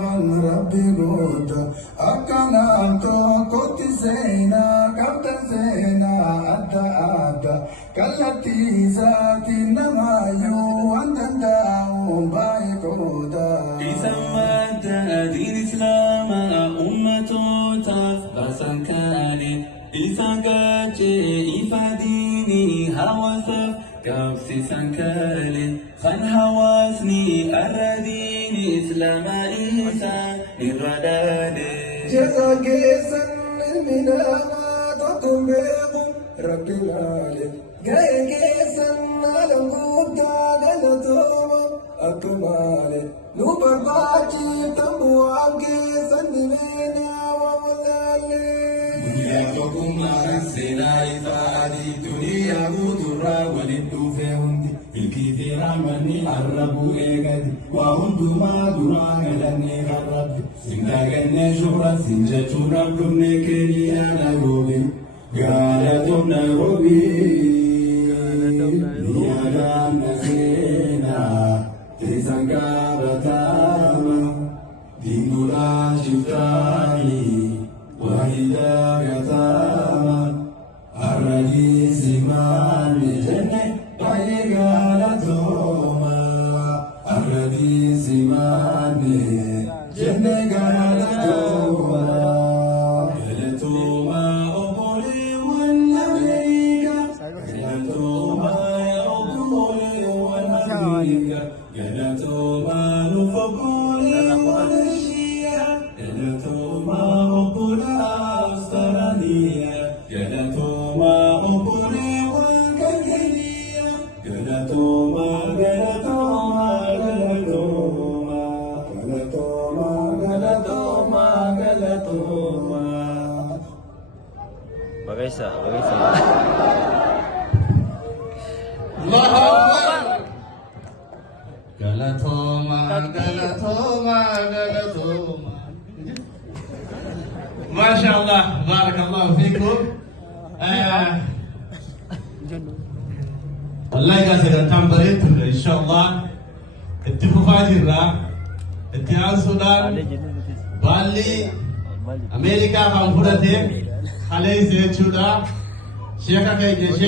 kan Rabbi goota akkanaan tokkotti seenaa qabdan seenaa adda adda kallattii isaatiin namaayyuu waan danda'amu baay'ee qooda. Isaan madda diin islaamaa ummatootaaf baasan kaane isaan gaachee ifa diinii hawaasaaf qabsiisan kaale kan hawaasni arra diini islaamaa isaan irra dhaale. Jasa keessan ilmi namaa tokko beeku Rabbi laale ga'ee keessan alam guddaa galatooma akka maale nu barbaachitan bu'aan keessan dimeenyaa waamulaalle. Duniyaa tokkummaa seenaa isaanii duniyaa guuturraa waliin dhufee hundi milkii fi raamanni har'a bu'ee gadi waa hundumaa duraa galannee kan Rabbi sindagannee shura sinjachuun rakkumne keeniyaa Nairobi gaalatum Nairobi niyaadaan na seenaa teessan qabatama diinguraa shiftaanii wahida gatama arradi simani jenne baay'ee galatoma arradi simani jenne galatoma galatoma obboleewwan Ameerika galatoma obboleewwan Afrika galatoma nuuf obboleewwan Ashiyaa galatoma Australia galatoma obboleewwan kan Keniyaa galatoma galatoma galatoma galatoma galatoma galatoma. Bagaisa. Allahu Akbar. Galatoma galatoma galatoma. MashaAllah, barakallahu fikum. Wallahi kan sagantaan bareedu inshallah itti fufaa jirra itti aansuudhaan baalli Ameerikaa kan fudhate kaleessa jechuudha sheeka keenya